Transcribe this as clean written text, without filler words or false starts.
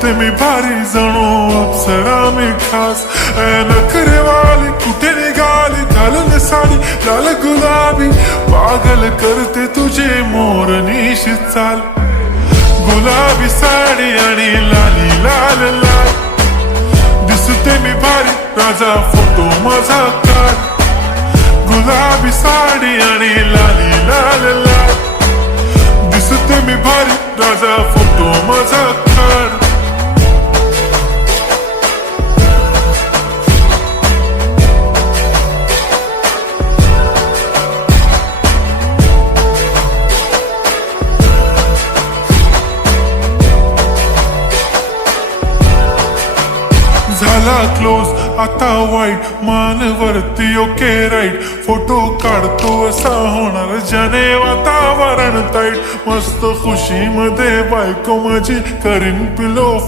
दिसते मी भारी जणू अप्सरा मी खास नखरेवाली कुठे निघाली घालून साडी लाल गुलाबी पागल करते तुझे मोरनीशी चाल गुलाबी साडी आणि लाली लाल लाल दिसते मी भारी राजा फोटो माझा काढ गुलाबी साडी आणि लाली लाल लाल दिसते मी भारी राजा फोटो माझा काढ झाला क्लोज आता वाईट मान वरती ओके राईट फोटो काढतो असा होणार ज्याने वातावरण ताईट मस्त खुशी मध्ये बायको माझी करीन पिलो